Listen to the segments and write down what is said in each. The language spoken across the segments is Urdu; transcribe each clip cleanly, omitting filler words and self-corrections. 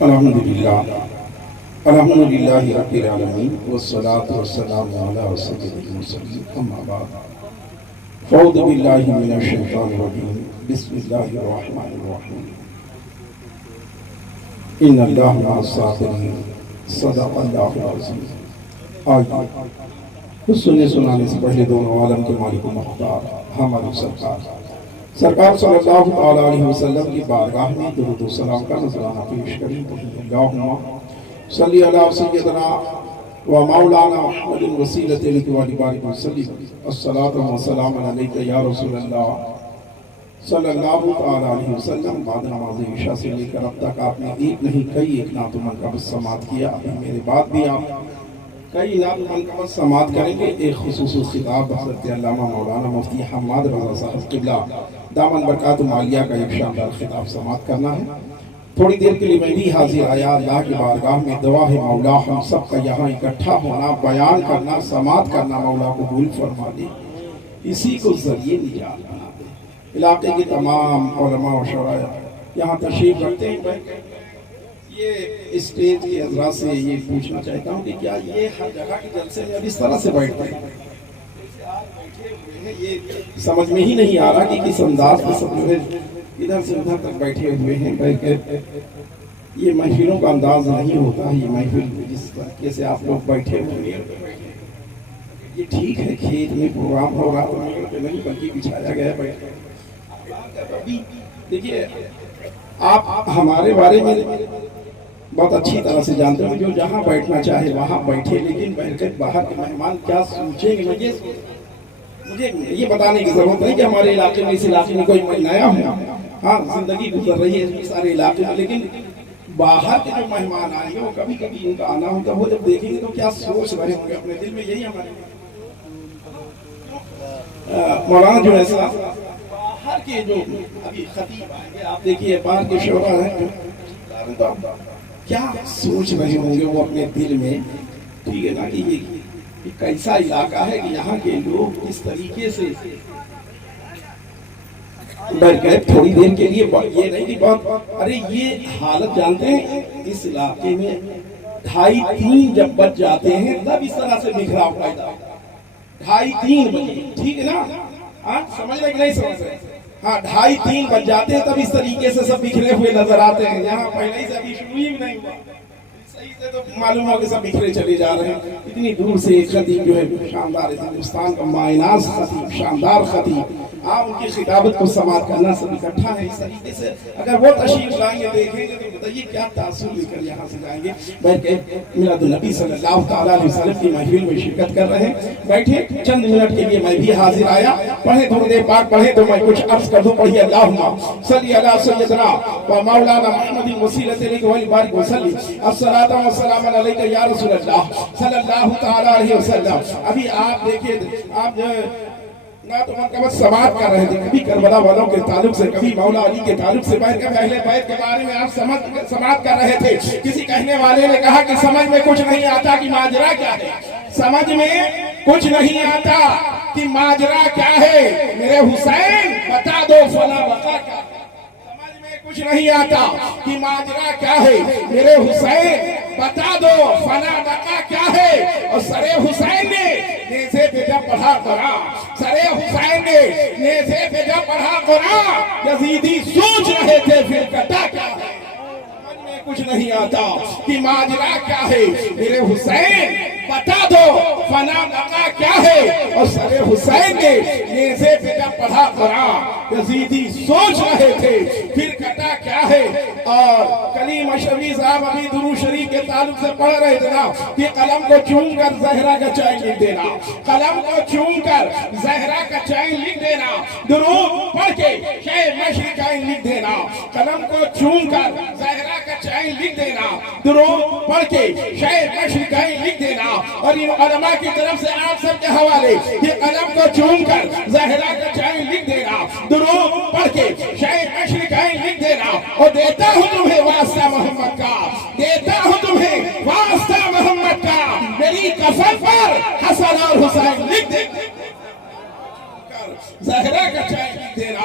الحمدللہ رب العالمین والصلاة والسلام علی سید المرسلین اما بعد فاعوذ باللہ من الشیطان الرجیم بسم اللہ الرحمن الرحیم ان اللہ مع الصابرین صدق اللہ العظیم۔ آئیے کچھ سنانے سے پہلے دونوں عالم کے مالک و مختار ہمارے سرکار صلی اللہ علیہ وسلم کی بارگاہ میں درود و سلام کا نذرانہ پیش کریں۔ اللہم صلی علی سیدنا و مولانا محمد وسیلۃ لک و بارک وسلم الصلاۃ والسلام علیک یا رسول اللہ صلی اللہ علیہ وسلم۔ بعد نماز عشاء سے لے کر اب تک آپ نے ایک نہیں کئی نعت و منقبت سماعت کیا، ابھی میرے بعد بھی آپ کئی نعت و منقبت سماعت کریں گے۔ ایک خصوصی خطاب حضرت علامہ مولانا مفتی حماد رضا صاحب قبلہ دامن برکات مالیہ کا ایک شاندار خطاب سماعت کرنا ہے۔ تھوڑی دیر کے لیے میں بھی حاضر آیا اللہ کی بارگاہ میں، دعا ہے مولا ہم سب کا یہاں اکٹھا ہونا، بیان کرنا، سماعت کرنا مولا قبول فرما دے، اسی کو ذریعے نجات بنا دے۔ علاقے کے تمام علماء و شرائع یہاں تشریف رکھتے ہیں۔ یہ اسٹیج کے حضرات سے یہ پوچھنا چاہتا ہوں کہ کیا یہ ہر جگہ کے جلسے میں اب اس طرح سے بیٹھتے ہیں؟ یہ سمجھ میں ہی نہیں آ رہا کہ کس انداز میں سب لوگ ادھر سے ادھر تک بیٹھے ہوئے ہیں، بلکہ یہ محفلوں کا انداز نہیں ہوتا۔ یہ محفل جس طریقے سے آپ لوگ بیٹھے ہوئے ہیں یہ ٹھیک ہے، کھیت میں پروگرام ہو رہا تو نہیں بلکہ بچھایا گیا بیٹھے۔ دیکھیے آپ ہمارے بارے میں بہت اچھی طرح سے جانتے ہیں، جو جہاں بیٹھنا چاہے وہاں بیٹھے، لیکن بیٹھ باہر کے مہمان کیا سوچیں گے مجھے یہ بتانے کی ضرورت نہیں کہ ہمارے علاقے میں اس علاقے میں کوئی نیا ہو، ہاں زندگی گزر رہی ہے اس سارے علاقے میں، لیکن باہر کے جو مہمان آئیں گے وہ کبھی کبھی ان کا آنا ہوگا، وہ جب دیکھیں گے تو کیا سوچ رہے ہوں گے اپنے دل میں۔ یہی ہمارے مولانا جو ہے باہر کے جو ابھی خطیب آئیں گے، آپ دیکھیے باہر کے شعراء ہیں، کیا سوچ رہے ہوں گے وہ اپنے دل میں۔ ٹھیک ہے نا کہ یہ کیسا علاقہ ہے کہ یہاں کے لوگ کس طریقے سے بیٹھ گئے تھوڑی دیر کے لیے، یہ نہیں کہ بہت ارے یہ حالت جانتے ہیں اس علاقے میں 2:30-3 جب بج جاتے ہیں تب اس طرح سے بکھراؤ پیدا، 2:30-3 بجے، ٹھیک ہے نا؟ سمجھ رہے کہ نہیں سمجھ رہے؟ ہاں 2:30-3 بج جاتے ہیں تب اس طریقے سے سب بکھرے ہوئے نظر آتے ہیں۔ یہاں پہلے ہی سے ابھی شروع ہی نہیں ہوا، صحیح سے تو معلوم ہو کہ سب بکھرے چلے جا رہے ہیں۔ اتنی دور سے ایک خطیب جو ہے شاندار ہندوستان کا مائناز خطیب، شاندار خطیب، آپ ان کی خطابت کو سماعت کرنا سب اکٹھا ہے۔ اس طریقے سے اگر وہ تشریف لائیں گے دیکھیں گے تو بتائیے کیا تاثر لے کر یہاں سے جائیں گے۔ بیٹھ کے میلاد النبی صلی اللہ علیہ وسلم کی محفل میں شرکت کر رہے ہیں۔ بیٹھے چند منٹ کے لیے میں بھی حاضر آیا، پڑھیں تھوڑی دیر پاک پڑھیں تو میں کچھ عرض کر دوں۔ پڑھیے اللہم صلی علی سیدنا و مولانا محمد وسیلۃ لک و بارک وسلم الصلاۃ والسلام علیک یا رسول اللہ صلی اللہ علیہ وسلم۔ ابھی آپ دیکھیے آپ نعت و منقبت سماعت کر رہے تھے، کبھی کربلا والوں کے تعلق سے، کبھی مولا علی کے تعلق سے، بیٹھ کر اہل بیت کے بارے میں آپ سماعت کر رہے تھے۔ کسی کہنے والے نے کہا کہ سمجھ میں کچھ نہیں آتا کہ ماجرا کیا ہے، سمجھ میں کچھ نہیں آتا کہ ماجرا کیا ہے، میرے حسین بتا دو فلاں وقع کیا ہے۔ سمجھ میں کچھ نہیں آتا کہ ماجرا کیا ہے، میرے حسین بتا دو فلاں وقع کیا ہے۔ اور سر حسین نے نیزے پہ جب پڑھا قرآن، سر حسین نے نیزے پہ جب پڑھا قرآن، یزیدی سوچ رہے تھے پھر کٹا کیا ہے۔ سمجھ میں کچھ نہیں آتا کہ ماجرا کیا ہے، میرے حسین بتا دو فنا وقع کیا ہے۔ اور سر حسین نے نیزے پہ جب پڑھا قرآن، یزیدی سوچ رہے تھے پھر کٹا کیا ہے۔ اور کلیم اشرفی صاحب ابھی درود شریف کے تعلق سے پڑھ رہے تھے نا کہ قلم کو چوم کر زہرا کا چین لکھ دینا، قلم کو چوم کر زہرا کا چین لکھ دینا، درود پڑھ کے شہ مشرقین لکھ دینا، قلم کو چوم کر زہرا کا چین لکھ دینا، درود پڑھ کے شہ مشرقین لکھ دینا۔ اور ان علماء کی طرف سے آپ سب کے حوالے کہ قلم کو چوم کر زہرا کا چین لکھ دینا، درود پڑھ کے شہ مشرقین لکھ دینا۔ اور دیتا ہوں تمہیں واسطہ محمد کا، دیتا ہوں تمہیں واسطہ محمد کا، میری کفن پر حسن اور حسین لکھ دے، زہرا کا چین لکھ دینا۔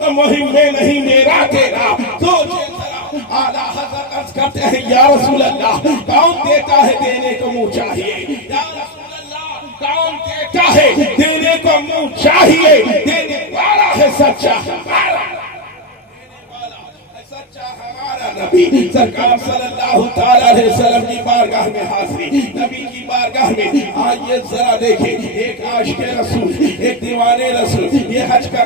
مہم میں نہیں میرا تیرا سوچے ذرا اعلیٰ حضرت عرض کرتے ہیں یا رسول اللہ کون دیتا ہے دینے کو منہ چاہیے یا رسول اللہ کون دیتا ہے دینے کو منہ چاہیے دینے والا ہے سچا ہمارا نبی سرکار صلی اللہ تعالیٰ علیہ وسلم کی بارگاہ میں حاضری نبی کی بارگاہ میں آئیے ذرا دیکھیں ایک عاشق رسول ایک دیوانے رسول یہ حج کا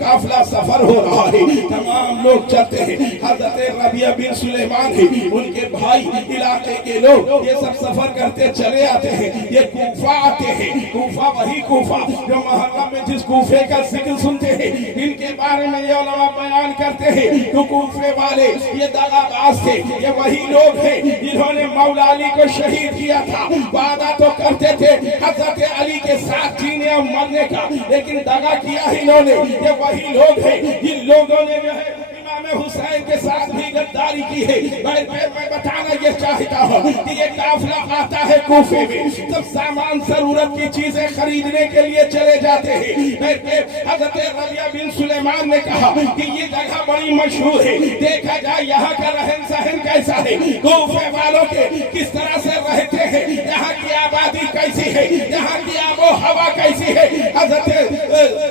قافلہ سفر ہو رہا ہے تمام لوگ چلتے ہیں حضرت ربیعہ بن سلیمان ہے ان کے بھائی علاقے کے لوگ یہ سب سفر کرتے چلے آتے ہیں یہ کوفہ آتے ہیں کوفہ وہی کوفہ جو محرم میں جس کوفے کا ذکر سنتے ہیں ان کے بارے میں یہ علماء بیان کرتے ہیں تو کوفے والے یہ دغا باز تھے یہ وہی لوگ ہیں جنہوں نے مولا علی کو شہید کیا تھا وعدہ تو کرتے تھے حضرت علی کے ساتھ جینے اور مرنے کا لیکن دغا کیا ہی انہوں نے یہ وہی لوگ ہیں جن لوگوں نے جو ہے امام حسین کے ساتھ بھی غداری کی ہے میں بتانا یہ چاہتا ہوں کہ یہ قافلہ آتا ہے کوفے میں سب سامان ضرورت کی چیزیں خریدنے کے لیے چلے جاتے ہیں حضرت ربیعہ بن سلیمان نے کہا کہ یہ جگہ بڑی مشہور ہے دیکھا جائے یہاں کا رہن سہن کیسا ہے کوفے والوں کے کس طرح سے رہتے ہیں یہاں کی آبادی کیسی ہے یہاں کی آب و ہوا کیسی ہے حضرت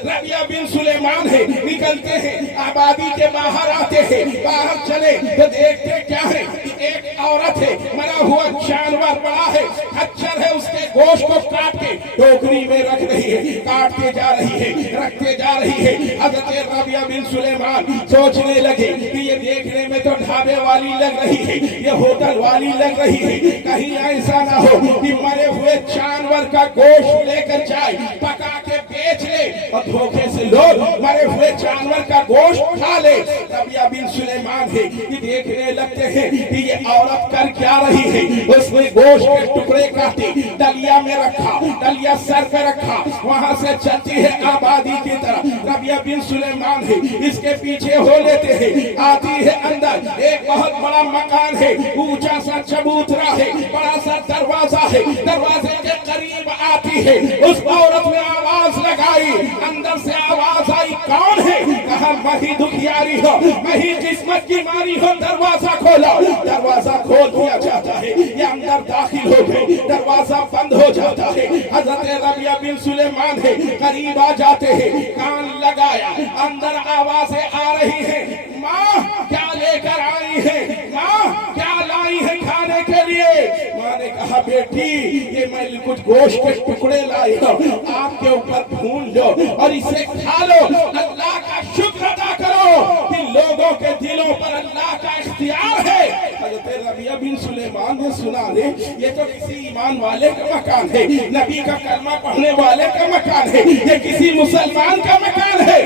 ربیعہ بن سلیمان ہے نکلتے ہیں آبادی کے باہر آتے ہیں باہر چلے تو دیکھتے کیا ہے ایک عورت ہے مرا ہوا جانور بڑا ہے خچر ہے اس کے گوشت کو کاٹ کے ٹوکری میں رکھ رہی ہے کاٹتے جا رہی ہے رکھتے جا رہی ہے حضرت ربیعہ بن سلیمان سوچنے لگے کہ یہ دیکھنے میں تو ڈھابے والی لگ رہی ہے یہ ہوٹل والی لگ رہی ہے کہیں ایسا نہ ہو کہ مرے ہوئے جانور کا گوشت لے کر جائے پکا کے بیچ لے اور دھوکے سے لوگ مرے ہوئے جانور کا گوشت کھا لے ربیعہ بن سلیمان ہے کہ دیکھنے لگتے ہیں کہ یہ عورت کر کیا رہی ہے اس نے گوشت کے ٹکڑے کاٹے ڈلیا میں رکھا ڈلیا سر پہ رکھا وہاں سے چلتی ہے آبادی کی طرف ربیعہ بن سلیمان ہے اس کے پیچھے ہو لیتے ہیں آتی ہے اندر ایک بہت بڑا مکان ہے اونچا سا چبوترا ہے بڑا سا دروازہ ہے دروازے کے قریب آتی ہے اس عورت نے آواز لگائی اندر سے آواز آئی کون ہے کہا وہی دکھیاری ہو وہی قسمت کی ماری ہو دروازہ کھولا دروازہ کھول دیا جاتا ہے یہ اندر داخل ہو گئے دروازہ بند ہو جاتا ہے حضرت ربیعہ بن سلیمان ہے قریب آ جاتے ہیں کان لگایا اندر آوازیں آ رہی ہیں ماں کیا لے کر آئی ہے ماں کیا لائی ہے کھانے کے لیے ماں نے کہا بیٹی یہ میں کچھ گوشت کے ٹکڑے لائی ہوں آپ کے اوپر بھون لو اور اسے کھا لو اللہ کا شکر ادا کرو کہ لوگوں کے دلوں پر اللہ کا اختیار ہے حضرت ربیعہ بن سلیمان نے سنا لے یہ تو کسی ایمان والے کا مکان ہے نبی کا کلمہ پڑھنے والے کا مکان ہے یہ کسی مسلمان کا مکان ہے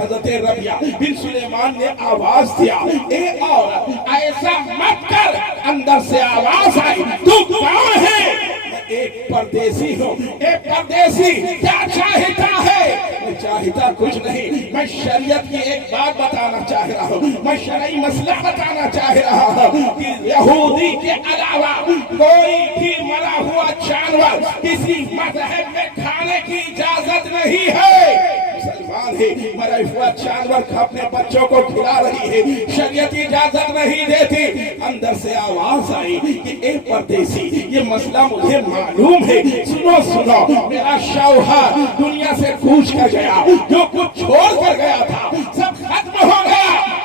حضرت ربیعہ بن سلیمان نے آواز دیا اے عورت ایسا مت کر اندر سے آواز آئی تو کون ہے ایک پردیسی ہوں ایک پردیسی کیا چاہتا ہے میں چاہتا کچھ نہیں میں شریعت کی ایک بات بتانا چاہ رہا ہوں میں شرعی مسئلہ بتانا چاہ رہا ہوں کہ یہودی کے علاوہ کوئی بھی مرا ہوا جانور کسی مذہب میں کھانے کی اجازت نہیں ہے مسلمان ہے مرا ہوا جانور اپنے بچوں کو کھلا رہی ہے شریعت اجازت نہیں دیتی اندر سے آواز آئی کہ اے پردیسی یہ مسئلہ مجھے معلوم ہے سنو سنو میرا شوہر دنیا سے کوچ کر گیا جو کچھ چھوڑ کر گیا تھا سب ختم ہو گیا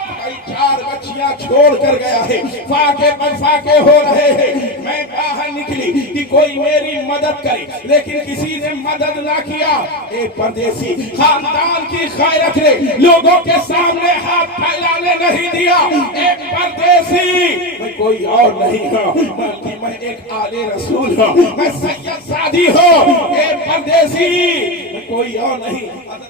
چار بچیاں چھوڑ کر گیا ہے فاقے پر فاقے ہو رہے ہیں میں باہر نکلی کہ کوئی میری مدد کرے لیکن کسی نے مدد نہ کیا ایک پردیسی خاندان کی غیرت نے لوگوں کے سامنے ہاتھ پھیلانے نہیں دیا ایک پردیسی میں کوئی اور نہیں ہوں بلکہ میں ایک آل رسول ہوں میں سید زادی ہوں ایک پردیسی میں کوئی اور نہیں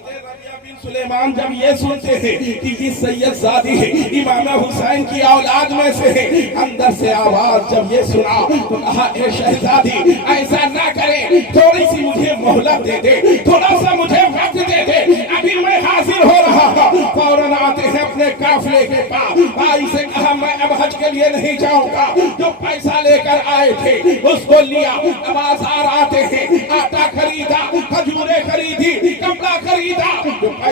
سلیمان جب یہ سنتے ہیں کہ یہ سید زادی ہے امام حسین کی اولاد میں سے ہے اندر سے آواز جب یہ سنا تو کہا اے شہزادی ایسا نہ کرے تھوڑی سی مجھے مہلت دے دے تھوڑا سا مجھے وقت دے دے ابھی میں حاضر ہو رہا ہوں فوراً آتے ہیں اپنے قافلے کے پاس بھائی سے کہا میں اب حج کے لیے نہیں جاؤں گا جو پیسہ لے کر آئے تھے اس کو لیا بازار آتے ہیں آٹا خریدا کھجوریں خریدی کپڑا خریدا جو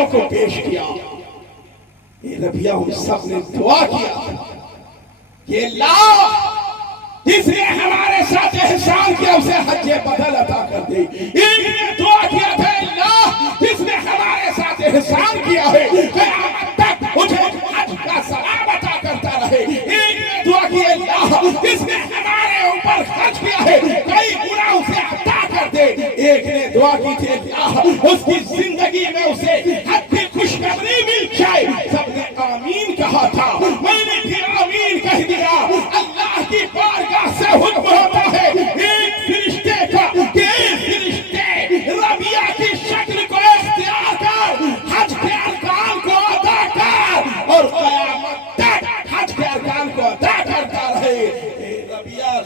ساتھیوں کو پیش کیا. یہ ربیہ ان سب نے دعا کیا کہ اللہ جس نے ہمارے ساتھ احسان کیا اسے حج بدل عطا کر دے. ایک نے دعا کیا تھا اللہ جس نے ہمارے ساتھ احسان کیا ہے قیامت تک مجھے حج کا ثواب عطا کرتا رہے. ایک نے دعا کی اللہ جس نے ہمارے اوپر خرچ کیا ہے کئی گنا اسے عطا کر دے. ایک نے دعا کی تھی اللہ اس کی زندگی میں اسے حج کی خوشخبری مل جائے. سب نے آمین کہا تھا. میں نے بھی آمین کہہ دیا. اللہ کی بارگاہ سے حکم ہوتا ہے ایک فرشتے کا کہ ایک فرشتے ربیہ کی شکل کو اختیار کر حج کے ارکان کو ادا کر اور قیامت تک حج کے ارکان کو ادا کرتا رہے. ربیہ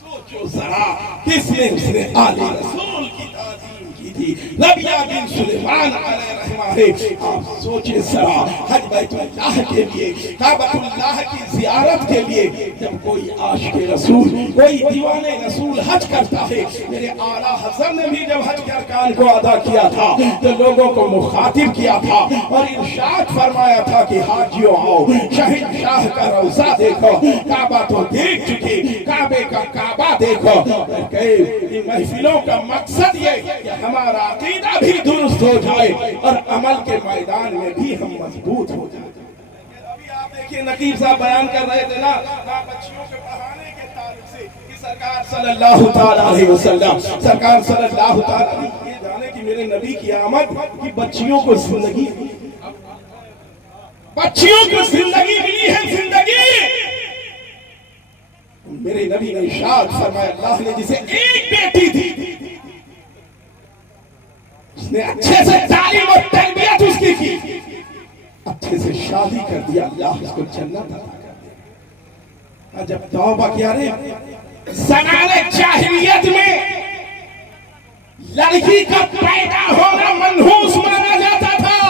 سوچو ذرا کس نے اس نے آل رسول کی تعظیم کی تھی. ربیہ بن سلیمان علیہ رحمہ ہے. آپ سوچیں ذرا حج بیت اللہ کے لیے کعبۃ اللہ کی زیارت کے لیے جب کوئی عاشق رسول کوئی دیوان رسول حج کرتا ہے. میرے اعلیٰ حضرت نے بھی جب حج کے ارکان کو ادا کیا تھا تو لوگوں کو مخاطب کیا تھا اور ارشاد فرمایا تھا کہ حاجیوں آؤ شہنشاہ کا روضہ دیکھو. کعبہ تو دیکھ چکے کعبے کا کعبہ دیکھو. ان محفلوں کا مقصد یہ کہ ہمارا عقیدہ بھی درست ہو جائے اور عمل کے میدان میں بھی ہم مضبوط ہو جائیں. ابھی آپ دیکھیں نقیب صاحب بیان کر رہے تھے نا بچیوں کے پڑھانے کے تعلق سے کہ سرکار صلی اللہ تعالیٰ علیہ وسلم سرکار صلی اللہ تعالیٰ علیہ یہ جانے کہ میرے نبی کی آمد کہ بچیوں کو زندگی ملی ہے. زندگی میرے نبی نے ارشاد فرمایا اللہ نے جسے ایک بیٹی تھی اس نے اچھے سے تعلیم اور تربیت اس کی اچھے سے شادی کر دیا اللہ اس کو جنت عطا کر دیا. جب توبہ کیا رہے زمانے جاہلیت میں لڑکی کا پیدا ہونا منحوس مانا جاتا تھا.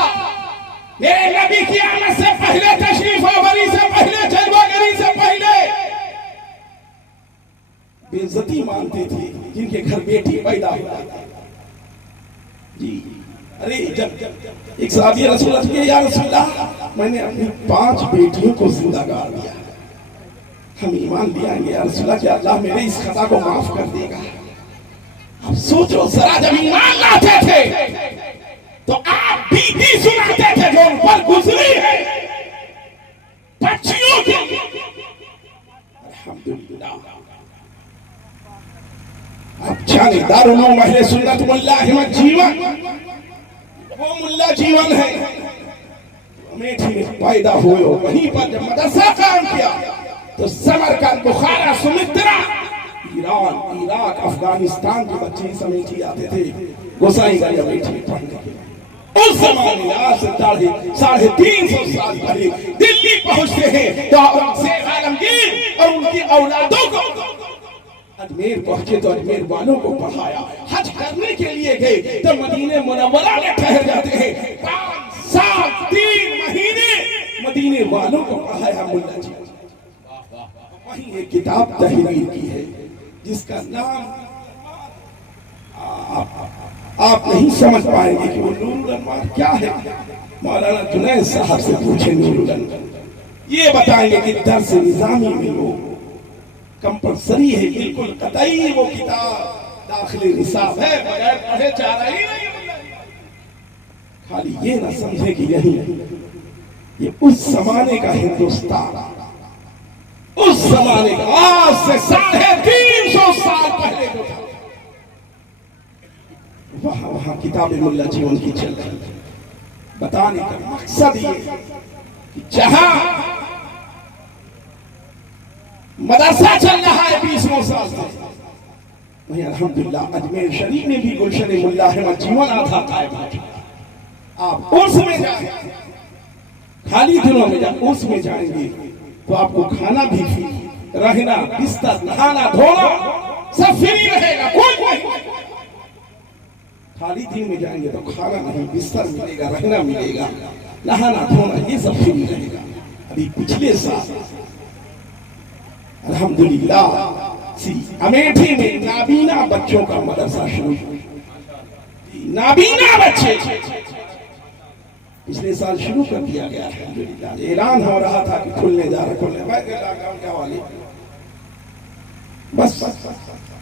میرے نبی کی آمد سے پہلے تشریف آوری سے پہلے جلوہ گری سے پہلے بے عزتی مانتے تھے جن کے گھر بیٹی پیدا ہوا جی. ارے جب ایک صحابی رسول اللہ کہ یا رسول اللہ میں نے اپنی 5 بیٹیوں کو زندہ گار دیا ہم ایمان لے آئیں گے یا رسول اللہ کہ اللہ میرے اس خطا کو معاف کر دے گا. اب سوچو ذرا جب ایمان لاتے تھے تو آپ بیٹی سناتے تھے جو ان پر گزری ہے بچیوں کی. الحمدللہ اب جانے دارالعلوم اہل سنت ملا احمد جیون وہ ملا جیون ہے امیٹھی میں پیدا ہوئے ہو. وہیں پر جب مدرسہ قائم کیا تو سمرقند بخارا سمترا ایران عراق افغانستان کے بچے اس امیٹھی آتے تھے گوسائی گھر امیٹھی میں پڑھنے کے. اس زمانے آج سے 350 سال پہلے دلی پہنچتے ہیں تو ان سے عالمگیر اور ان کی اولادوں کو اجمیر پہنچے تو اجمیر والوں کو پڑھایا. حج کرنے کے لیے گئے تو مدینہ منورہ میں ٹھہر جاتے ہیں 5 سال 3 مہینے مدینے والوں کو پڑھایا ملا جی. وہیں ایک کتاب تحریر کی ہے جس کا نام آپ نہیں سمجھ پائیں گے کہ وہ نور الانوار کیا ہے. مولانا جنید صاحب سے پوچھیں نور الانوار یہ بتائیں گے کہ درس نظامی میں وہ کمپلسری ہے بالکل قطعی وہ کتاب داخل نصاب ہے بغیر پڑھے جا رہی نہیں. خالی یہ نہ سمجھے کہ یہی یہ اس زمانے کا ہندوستان اس زمانے کا آج سے 350 سال پہلے جو تھا وہاں کتاب ملا جیون کی چل رہی ہے. بتانے کا مقصد یہ کہ جہاں مدرسہ چل رہا ہے 20 سال سے وہیں الحمدللہ اجمیر شریف میں بھی گلشن ملا احمد جیون آتا قائم ہو چکا. آپ عرس میں جائیں خالی دنوں میں جب عرس میں جائیں گے تو آپ کو کھانا بھی فری رہنا بستر نہانا دھونا سب فری رہے گا. کوئی خالی دن میں جائیں گے تو کھانا نہیں بستر ملے گا رہنا ملے گا نہانا دھونا یہ سب فری رہے گا. ابھی پچھلے سال الحمدللہ امیٹھی میں نابینا بچوں کا مدرسہ شروع. نابینا بچے پچھلے سال شروع کر دیا گیا الحمدللہ، اعلان ہو رہا تھا کہ کھلنے جا رہا کھلنے، میں کہ لاک ڈاؤن کے حوالے بس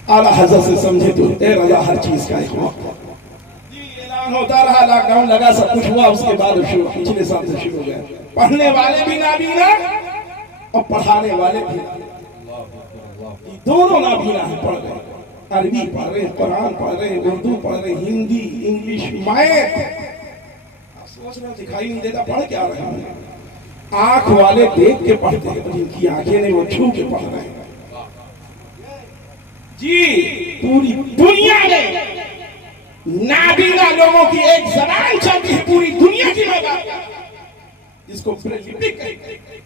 اعلیٰ حضرت سے سمجھے تو اے رضا ہر چیز کا ایک وقت اعلان ہوتا رہا، لاک ڈاؤن لگا، سب کچھ ہوا، اس کے بعد شروع پچھلے سال سے شروع ہو گیا۔ پڑھنے والے بھی نابینا اور پڑھانے والے بھی دونوں نابینا ہیں، پڑھ رہے عربی پڑھ رہے، قرآن پڑھ رہے، اردو پڑھ رہے، ہندی، انگلش، میتھ، سوچ رہے دکھائی نہیں دیتا پڑھ کیا رہے ہیں۔ آنکھ والے دیکھ کے پڑھتے ہیں، جن کی آنکھیں نہیں وہ چھو کے پڑھ رہے ہیں۔ جی پوری دنیا میں نابینا لوگوں کی ایک زبان چلتی ہے، پوری دنیا کی میں بات کرتا ہوں، جس کو بریل لپی کہتے ہیں۔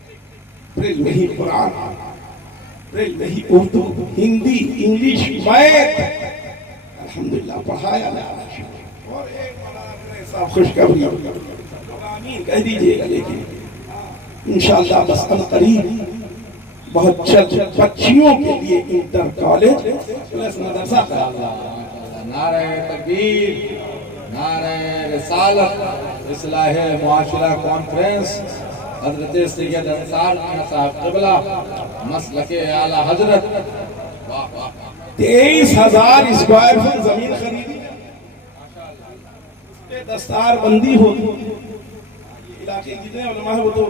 بریل میں ہی قرآن، بریل میں ہی اردو، ہندی، انگلش، میتھ الحمدللہ پڑھایا جا رہا ہے۔ اور ایک بڑا صاحب خوشخبری آمین کہہ دیجئے گا، لیکن انشاءاللہ بس عنقریب بہت جلد بچیوں کے لیے انٹر کالج پلس مدرسہ کا نعرہ تکبیر، نعرہ رسالت، اصلاح معاشرہ کانفرنس، حضرت سید انصار میاں صاحب قبلہ، مسلک اعلیٰ حضرت 23,000 اسکوائر فٹ زمین خریدی، اس پہ دستار بندی ہوتی، علاقے جتنے علماء ہیں وہ تو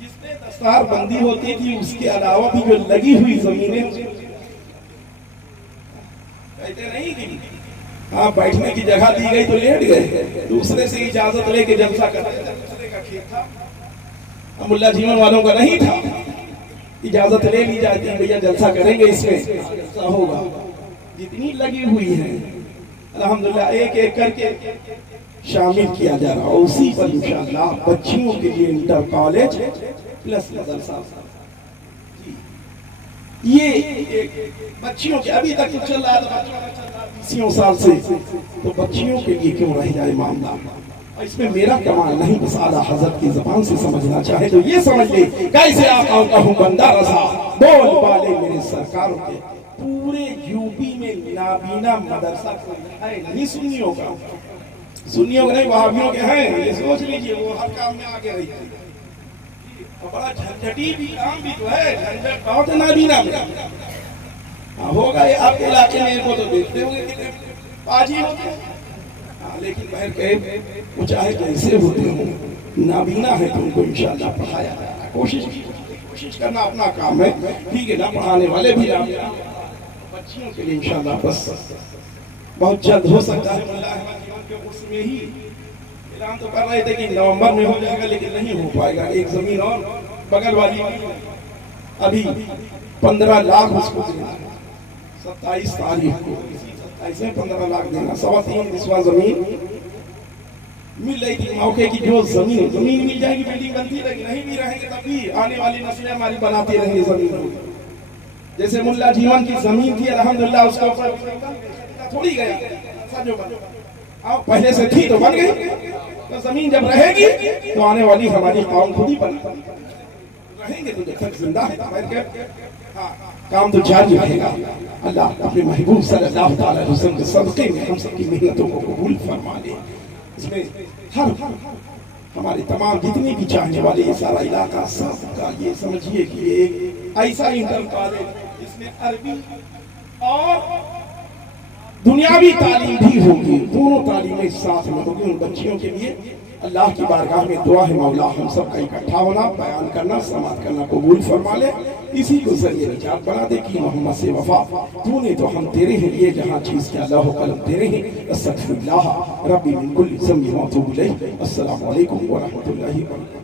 جس پہ دستار بندی ہوتی تھی، اس کے علاوہ بھی جو لگی ہوئی زمینیں کہتے نہیں کہ ہاں بیٹھنے کی جگہ دی گئی تو لیٹ گئے، دوسرے سے اجازت لے کے جلسہ کرتے، دوسرے کا کھیت تھا، ملا جیون والوں کا نہیں تھا، اجازت لے لی جاتی ہے بھیا جلسہ کریں گے، اس میں جلسہ ہوگا۔ جتنی لگی ہوئی ہیں الحمدللہ ایک ایک کر کے شامل کیا جا رہا، اسی پر انشاءاللہ بچیوں کے لیے انٹر کالج پلس مدرسہ، یہ بچیوں کے ابھی تک چل رہا تھا 20 سال سے، تو بچیوں کے لیے کیوں رہ جائے معاملہ؟ اس میں میرا کمال نہیں، بس اعلیٰ حضرت کی زبان سے سمجھنا چاہے تو یہ سمجھ لے، کیسے آقاؤں کا ہوں بندہ رضا، بول بالے میرے سرکاروں کے۔ پورے یوپی میں نابینا مدرسہ کوئی ہے نہیں، سنیوں کا، سنیوں کے نہیں وہابیوں کے ہیں، یہ سوچ لیجئے، وہ ہر کام میں آگے رہی ہے، بڑا جھنجھٹی بھی کام بھی تو ہے، جھنجھٹ بہت نابینا میں ہوگا۔ یہ آپ کے علاقے میں کو تو دیکھتے ہوں گے کہ پاجی ہوتے ہیں، لیکن بہر کہ وہ چاہے کیسے ہوتے ہوں، نابینا ہے تو ان کو انشاءاللہ پڑھایا جائے گا۔ کوشش کرنا اپنا کام ہے، ٹھیک ہے نا، پڑھانے والے بھی نابینا، بچیوں کے لیے انشاءاللہ بس بہت جلد ہو سکتا ہے۔ ملا احمد جیون کے عرص میں ہی اعلان تو کر رہے تھے کہ نومبر میں ہو جائے گا، لیکن نہیں ہو پائے گا۔ ایک زمین اور بغل والی ابھی 15 لاکھ اس کو دینا، 27 تاریخ کو 27 میں 15 لاکھ دینا، 3.25 نسواں زمین مل رہی تھی موقع کی، جو زمین مل جائے گی بلڈنگ بنتی رہے گی، نہیں بھی رہیں گے تب بھی آنے والی نسلیں ہماری بناتی رہیں گے زمین۔ جیسے ملا جیون کی زمین تھی الحمدللہ، اس کا تھوڑی گیا سجو بنا، پہلے سے تھی تو بن گئی، تو زمین جب رہے گی تو آنے والی ہماری قوم خود ہی بن رہیں گے، تو جب تک زندہ ہے کام تو جاری رہے گا۔ اللہ اپنے محبوب صلی اللہ تعالی علیہ وسلم کے صدقے میں ہم سب کی محنتوں کو قبول فرما لے۔ اس میں ہر ہمارے تمام جتنے بھی چاہنے والے یہ سارا علاقہ سب کا یہ سمجھیے کہ یہ ایک ایسا انٹر کالج جس میں عربی اور دنیاوی تعلیم بھی ہوگی، دونوں تعلیمیں ساتھ میں ہوگی ان بچیوں کے لیے۔ اللہ کی بارگاہ میں دعا ہے مولا ہم سب کا اکٹھا ہونا، بیان کرنا، سماعت کرنا قبول فرما لے، اسی کو ذریعہ نجات بنا دے کہ محمد سے وفا، تو نے تو ہم تیرے ہیں، یہ جہاں چیز کے اللہ و قلم تیرے ہیں۔ استغفر اللہ ربی من کل ذنب و اتوب الیہ۔ السلام علیکم ورحمۃ اللہ وبرکاتہ۔